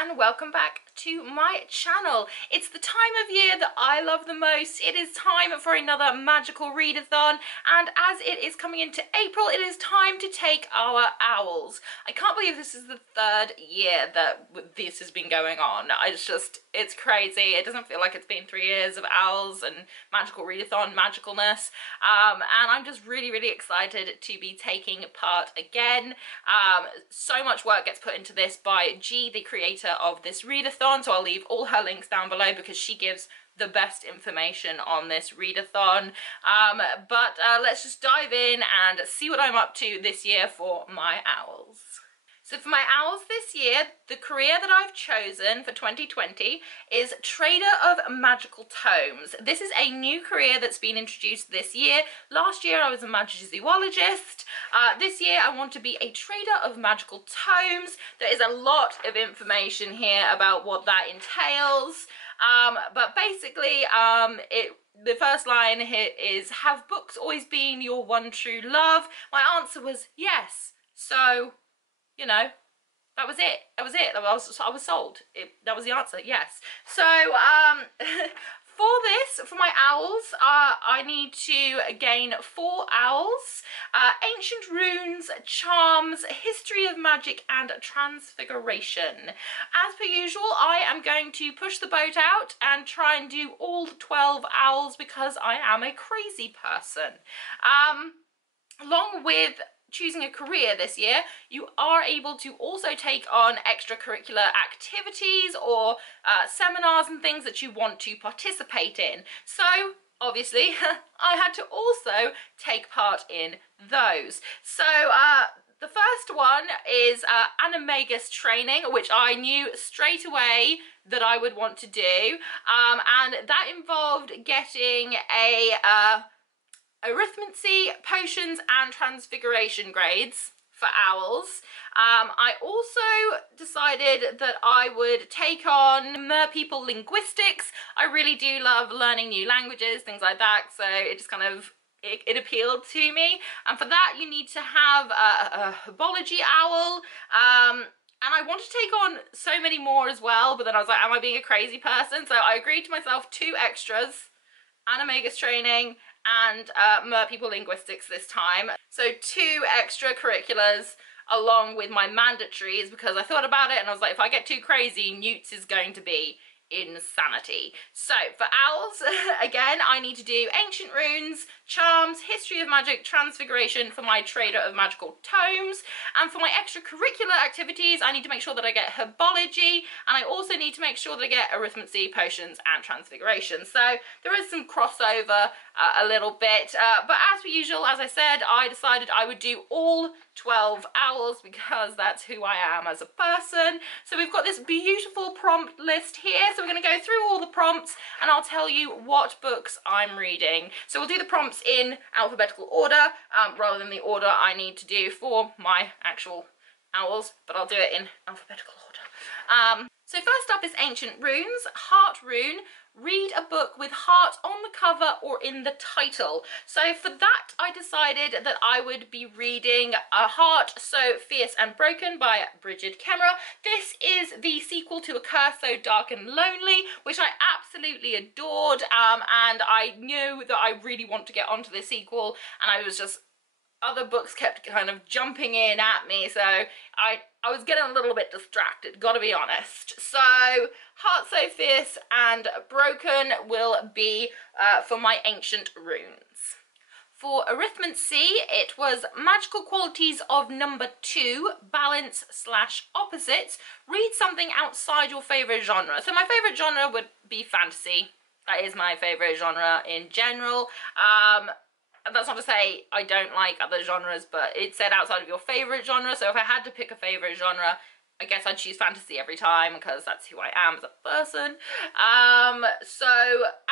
and welcome back to my channel. It's the time of year that I love the most. It is time for another magical readathon, and as it is coming into April, it is time to take our owls. I can't believe this is the third year that this has been going on. It's crazy. It doesn't feel like it's been 3 years of owls and magical readathon magicalness, and I'm just really excited to be taking part again. So much work gets put into this by G, the creator of this readathon, so I'll leave all her links down below because she gives the best information on this readathon. But let's just dive in and see what I'm up to this year for my owls. So for my owls this year, the career that I've chosen for 2020 is Trader of Magical Tomes. This is a new career that's been introduced this year. Last year I was a magizoologist. This year I want to be a Trader of Magical Tomes. There is a lot of information here about what that entails. But basically, the first line here is, have books always been your one true love? My answer was yes. So, you know, that was it. I was sold. That was the answer, yes. So, for my owls, I need to gain 4 owls, ancient runes, charms, history of magic, and transfiguration. As per usual, I am going to push the boat out and try and do all 12 owls because I am a crazy person. Along with choosing a career this year, you are able to also take on extracurricular activities or seminars and things that you want to participate in. So obviously I had to also take part in those. So the first one is animagus training, which I knew straight away that I would want to do, and that involved getting a arithmancy, potions, and transfiguration grades for owls. I also decided that I would take on mer-people linguistics. I really do love learning new languages, things like that, so it just kind of it appealed to me. And for that you need to have a herbology owl, and I want to take on so many more as well, but then I was like, am I being a crazy person? So I agreed to myself 2 extras, animagus training and mer-people linguistics this time. So 2 extracurriculars along with my mandatories, because I thought about it and I was like, if I get too crazy, Newts is going to be insanity. So for owls, again, I need to do ancient runes, charms, history of magic, transfiguration for my Trader of Magical Tomes. And for my extracurricular activities, I need to make sure that I get herbology, and I also need to make sure that I get arithmancy, potions, and transfiguration. So there is some crossover a little bit, but as per usual, as I said, I decided I would do all 12 owls because that's who I am as a person. So we've got this beautiful prompt list here, so we're going to go through all the prompts and I'll tell you what books I'm reading. So we'll do the prompts in alphabetical order rather than the order I need to do for my actual owls, but I'll do it in alphabetical order. So first up is Ancient Runes. Heart rune. Read a book with heart on the cover or in the title. So for that I decided that I would be reading A Heart So Fierce and Broken by Brigid Kemmerer. This is the sequel to A Curse So Dark and Lonely, which I absolutely adored, and I knew that I really want to get onto the sequel, and I was just, other books kept kind of jumping in at me, so I was getting a little bit distracted, gotta be honest. So Heart So Fierce and Broken will be for my ancient runes. For arithmancy, it was magical qualities of number 2, balance / opposites. Read something outside your favourite genre. So my favourite genre would be fantasy. That is my favourite genre in general. That's not to say I don't like other genres, but it said outside of your favourite genre, so if I had to pick a favourite genre, I guess I'd choose fantasy every time because that's who I am as a person. So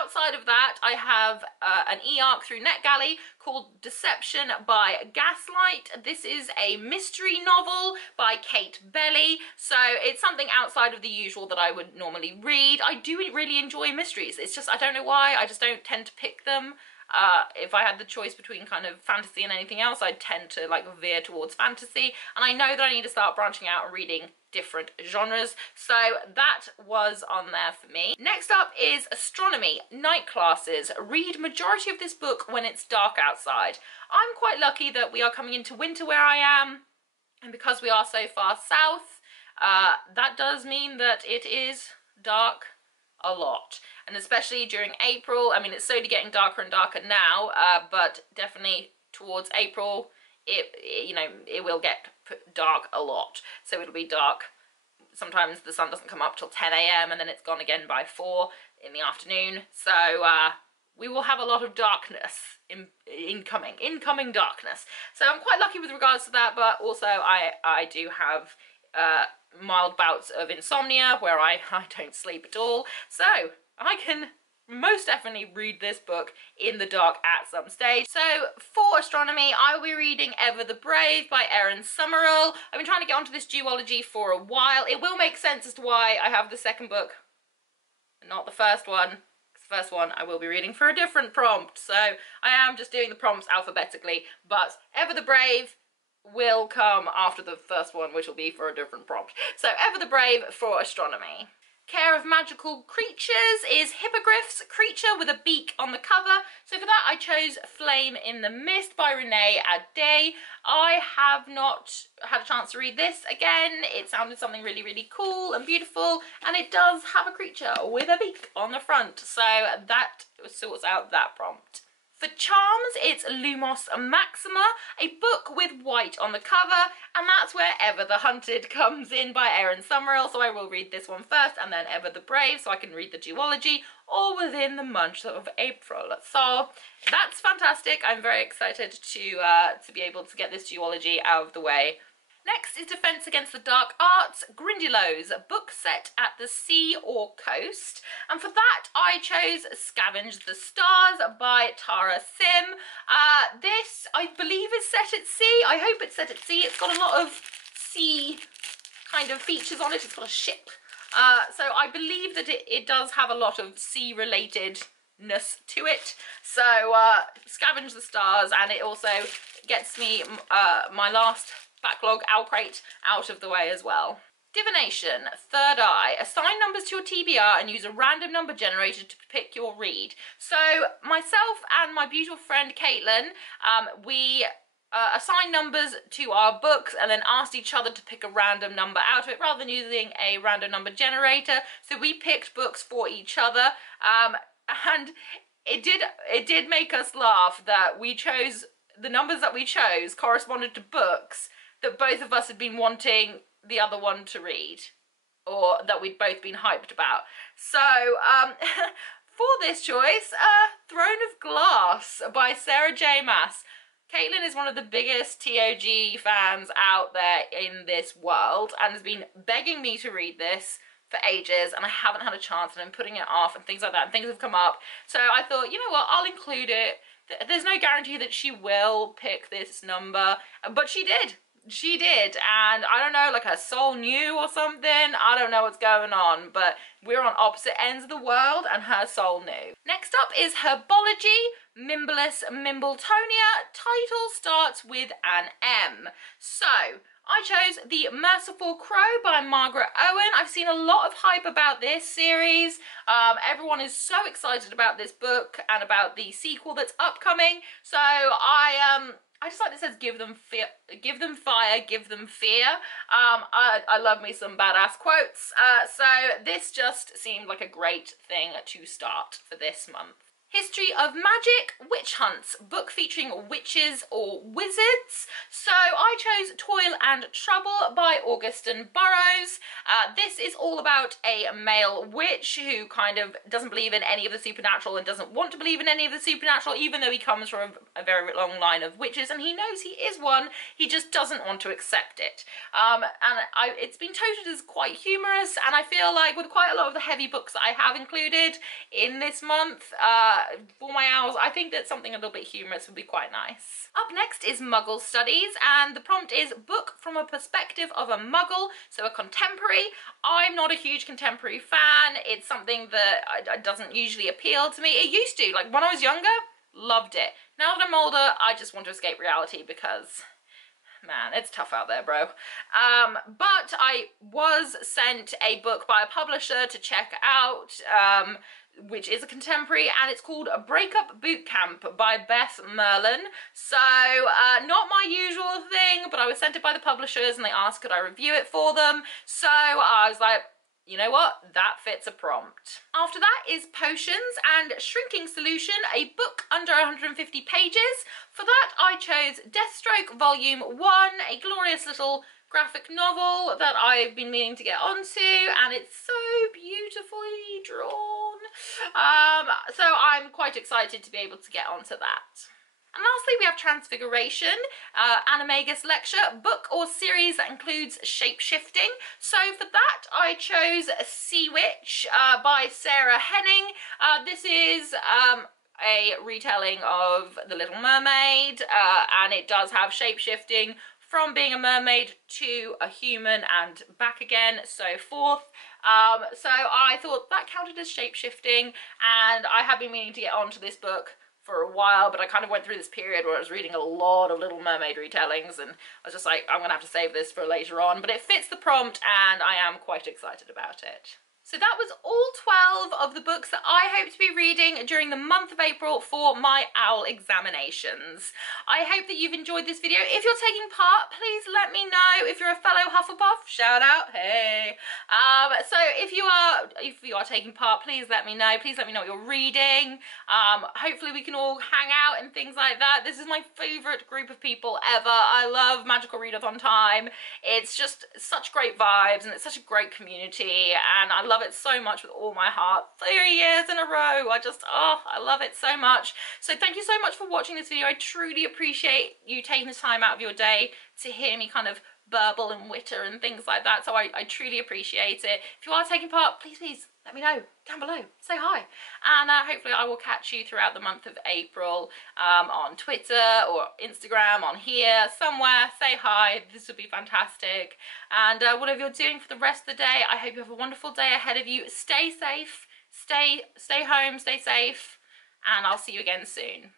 outside of that, I have an e-arc through NetGalley called Deception by Gaslight. This is a mystery novel by Kate Belly, so it's something outside of the usual that I would normally read. I do really enjoy mysteries. It's just, I don't know why, I just don't tend to pick them. If I had the choice between kind of fantasy and anything else, I'd tend to like veer towards fantasy, and I know that I need to start branching out and reading different genres. So that was on there for me. Next up is astronomy, night classes. Read majority of this book when it's dark outside. I'm quite lucky that we are coming into winter where I am, and because we are so far south, that does mean that it is dark a lot, and especially during April. I mean, it's slowly getting darker and darker now, but definitely towards April, it will get dark a lot. So it'll be dark. Sometimes the sun doesn't come up till 10 a.m. and then it's gone again by 4 in the afternoon. So we will have a lot of darkness, incoming darkness. So I'm quite lucky with regards to that, but also I do have mild bouts of insomnia where I don't sleep at all. So I can most definitely read this book in the dark at some stage. So for astronomy, I will be reading Ever the Brave by Erin Summerall. I've been trying to get onto this duology for a while. It will make sense as to why I have the second book and not the first one. The first one I will be reading for a different prompt, so I am just doing the prompts alphabetically, but Ever the Brave will come after the first one, which will be for a different prompt. So Ever the Brave for astronomy. Care of Magical Creatures is Hippogriff's Creature with a Beak on the cover. So for that I chose Flame in the Mist by Renee Ade. I have not had a chance to read this again. It sounded something really, really cool and beautiful, and it does have a creature with a beak on the front, so that sorts out that prompt. For charms, it's Lumos Maxima, a book with white on the cover, and that's where Ever the Hunted comes in by Erin Summerall, so I will read this one first and then Ever the Brave, so I can read the duology all within the month of April. So that's fantastic. I'm very excited to be able to get this duology out of the way. Next is Defence Against the Dark Arts, Grindylows, book set at the sea or coast. And for that, I chose Scavenge the Stars by Tara Sim. This, I believe, is set at sea. I hope it's set at sea. It's got a lot of sea kind of features on it. It's got a ship. So I believe that it does have a lot of sea-relatedness to it. So Scavenge the Stars, and it also gets me my last backlog Owlcrate out of the way as well. Divination, Third Eye. Assign numbers to your TBR and use a random number generator to pick your read. So myself and my beautiful friend Caitlin, we assigned numbers to our books and then asked each other to pick a random number out of it rather than using a random number generator. So we picked books for each other, and it did make us laugh that we chose, the numbers that we chose corresponded to books that both of us had been wanting the other one to read, or that we'd both been hyped about. So for this choice, Throne of Glass by Sarah J. Maas. Caitlin is one of the biggest TOG fans out there in this world and has been begging me to read this for ages, and I haven't had a chance, and I'm putting it off and things like that, and things have come up. So I thought, you know what, I'll include it. There's no guarantee that she will pick this number, but she did. She did, and I don't know, like her soul knew or something. I don't know what's going on, but we're on opposite ends of the world and her soul knew. Next up is Herbology, Mimbless Mimbletonia. Title starts with an M. So I chose The Merciful Crow by Margaret Owen. I've seen a lot of hype about this series. Everyone is so excited about this book and about the sequel that's upcoming. So I just like that says give them fear, give them fire, give them fear. I love me some badass quotes. So this just seemed like a great thing to start for this month. History of Magic, Witch Hunts, book featuring witches or wizards. So I chose Toil and Trouble by Augustin Burroughs. This is all about a male witch who kind of doesn't believe in any of the supernatural and doesn't want to believe in any of the supernatural, even though he comes from a very long line of witches and he knows he is one, he just doesn't want to accept it. It's been touted as quite humorous, and I feel like with quite a lot of the heavy books that I have included in this month, for my owls, I think that something a little bit humorous would be quite nice. Up next is Muggle Studies, and the prompt is book from a perspective of a Muggle, so a contemporary. I'm not a huge contemporary fan. It's something that doesn't usually appeal to me. It used to, like when I was younger, loved it. Now that I'm older, I just want to escape reality because man, it's tough out there, bro. But I was sent a book by a publisher to check out, which is a contemporary, and it's called A Breakup Boot Camp by Beth Merlin. So, not my usual thing, but I was sent it by the publishers and they asked could I review it for them. So I was like, you know what, that fits a prompt. After that is Potions and Shrinking Solution, a book under 150 pages. For that I chose Deathstroke Volume 1, a glorious little graphic novel that I've been meaning to get onto, and it's so beautifully drawn. So I'm quite excited to be able to get onto that. And lastly, we have Transfiguration, Animagus lecture, book or series that includes shape-shifting. So for that, I chose Sea Witch by Sarah Henning. This is a retelling of The Little Mermaid, and it does have shape-shifting from being a mermaid to a human and back again, so forth. So I thought that counted as shape-shifting, and I have been meaning to get onto this book for a while, but I kind of went through this period where I was reading a lot of Little Mermaid retellings, and I was just like, I'm gonna have to save this for later on, but it fits the prompt and I am quite excited about it. So that was all 12 of the books that I hope to be reading during the month of April for my OWL examinations. I hope that you've enjoyed this video. If you're taking part, please let me know. If you're a fellow Hufflepuff, shout out, hey. So if you are taking part, please let me know. Please let me know what you're reading. Hopefully we can all hang out and things like that. This is my favourite group of people ever. I love Magical Readathon time. It's just such great vibes and it's such a great community, and I love it so much with all my heart. 3 years in a row. I love it so much. So thank you so much for watching this video. I truly appreciate you taking the time out of your day to hear me kind of burble and witter and things like that. So I truly appreciate it. If you are taking part, please let me know down below. Say hi. And hopefully I will catch you throughout the month of April on Twitter or Instagram, on here, somewhere. Say hi. This would be fantastic. And whatever you're doing for the rest of the day, I hope you have a wonderful day ahead of you. Stay safe. Stay home. Stay safe. And I'll see you again soon.